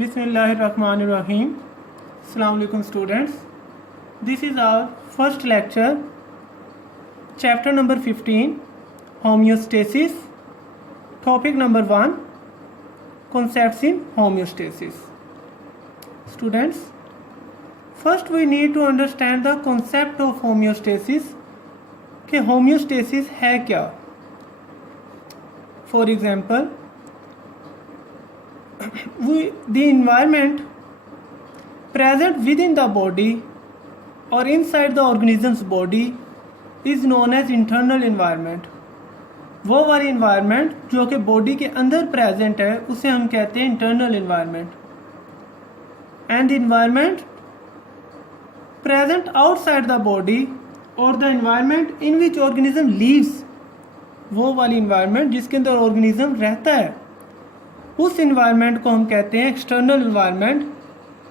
Bismillahirrahmanirrahim. Assalamu alaikum students. This is our first lecture, chapter number 15, homeostasis. Topic number 1, concepts in homeostasis. Students, first we need to understand the concept of homeostasis. कि homeostasis है क्या? For example, the environment present within the body or inside the organism's body is known as internal environment. वो वाली environment जो कि body के अंदर present है उसे हम कहते हैं internal environment. And the environment present outside the body or the environment in which organism lives, वो वाली environment जिसके अंदर organism रहता है, उस इन्वायरमेंट को हम कहते हैं external environment.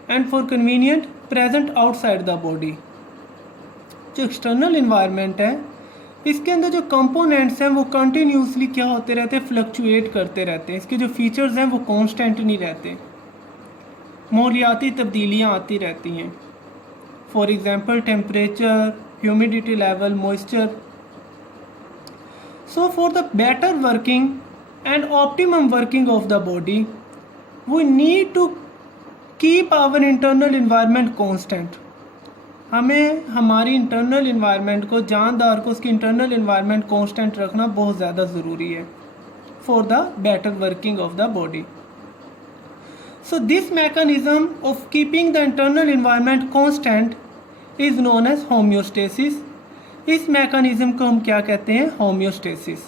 And for convenient present outside the body. जो एक्सटर्नल इन्वायरमेंट है इसके अंदर जो कंपोनेंट्स हैं वो कंटिन्यूसली क्या होते रहते हैं, फ्लक्चुएट करते रहते हैं. इसके जो फीचर्स हैं वो कांस्टेंट नहीं रहते, माहौलियाती तब्दीलियाँ आती रहती हैं. For example temperature, humidity level, moisture. So for the better working and optimum working of the body, we need to keep our internal environment constant. हमें हमारी इंटरनल इन्वायरमेंट को, जानदार को उसकी इंटरनल इन्वायरमेंट कांस्टेंट रखना बहुत ज़्यादा ज़रूरी है for the better working of the body. So this mechanism of keeping the internal environment constant is known as homeostasis. इस मैकेनिज्म को हम क्या कहते हैं, होम्योस्टेसिस.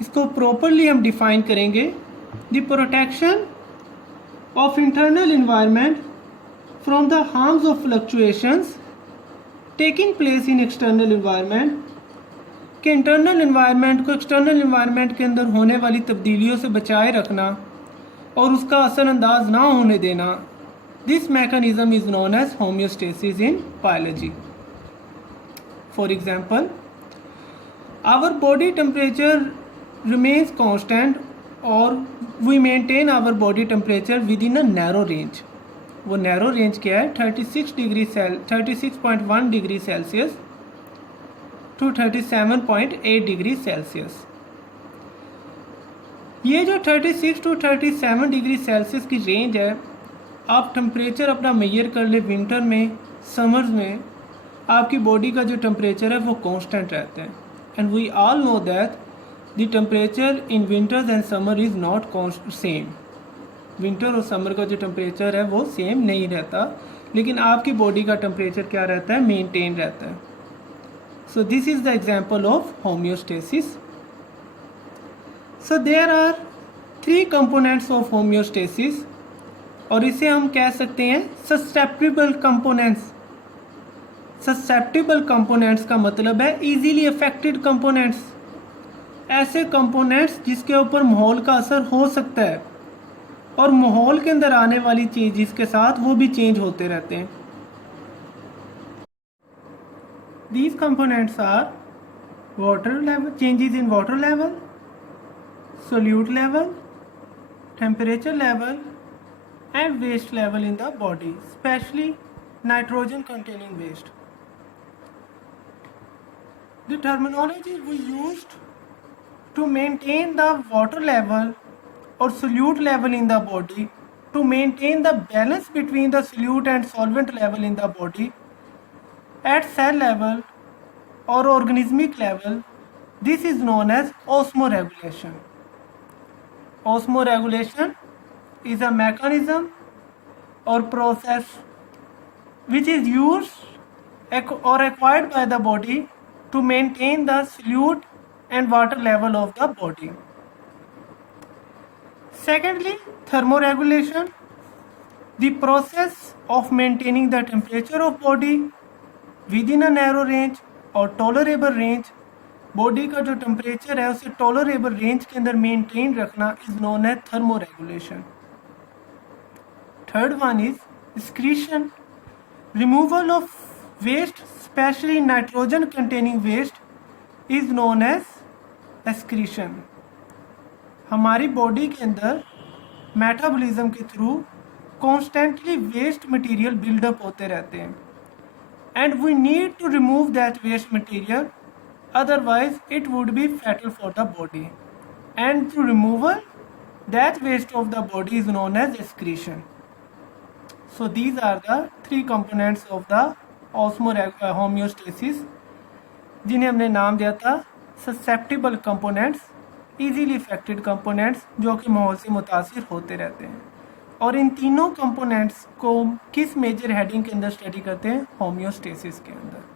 इसको प्रॉपरली हम डिफाइन करेंगे. The protection of internal environment from the harms of fluctuations taking place in external environment. के इंटरनल इन्वायरमेंट को एक्सटर्नल इन्वायरमेंट के अंदर होने वाली तब्दीलियों से बचाए रखना और उसका असरअंदाज ना होने देना. This mechanism is known as homeostasis in biology. For example, our body temperature remains constant or we maintain our body temperature within a narrow range. वो narrow range क्या है, 36.1 degree Celsius to 37.8 degree Celsius. ये जो 36 to 37 degree Celsius की range है, आप temperature अपना major कर ले विंटर में, समर्स में आपकी बॉडी का जो टेम्परेचर है वो कांस्टेंट रहता है. And we all know that the temperature in winters and summer is not same. Winter और समर का जो टेम्परेचर है वो सेम नहीं रहता, लेकिन आपकी बॉडी का टेम्परेचर क्या रहता है, मेंटेन रहता है. So this is the example of homeostasis. So there are 3 components of homeostasis और इसे हम कह सकते हैं ससेप्टिबल कंपोनेंट्स. ससेप्टिबल कंपोनेंट्स का मतलब है इजीली अफेक्टेड कंपोनेंट्स. ऐसे कंपोनेंट्स जिसके ऊपर माहौल का असर हो सकता है और माहौल के अंदर आने वाली चीज़ जिसके साथ वो भी चेंज होते रहते हैं. These components are water level, changes in water level, solute level, temperature level and waste level in the body, specially nitrogen containing waste. The terminology we used to maintain the water level or solute level in the body, to maintain the balance between the solute and solvent level in the body at cell level or organismic level, this is known as osmoregulation. Osmoregulation is a mechanism or process which is used or acquired by the body to maintain the solute and water level of the body. Secondly, thermoregulation, the process of maintaining the temperature of body within a narrow range or tolerable range. Body का जो temperature है उसे tolerable range के अंदर maintain रखना is known as thermoregulation. Third one is excretion, removal of waste, especially nitrogen containing waste, is known as excretion. हमारी body के अंदर मेटाबॉलिज्म के through constantly waste material buildup होते रहते हैं and we need to remove that waste material, otherwise it would be fatal for the body, and through removal that waste of the body is known as excretion. So these are the three components of the homeostasis, जिन्हें हमने नाम दिया था susceptible components, easily affected components जो कि माहौल से मुतासिर होते रहते हैं। और इन तीनों कंपोनेंट्स को किस मेजर हेडिंग के अंदर स्टडी करते हैं? होम्योस्टेसिस के अंदर।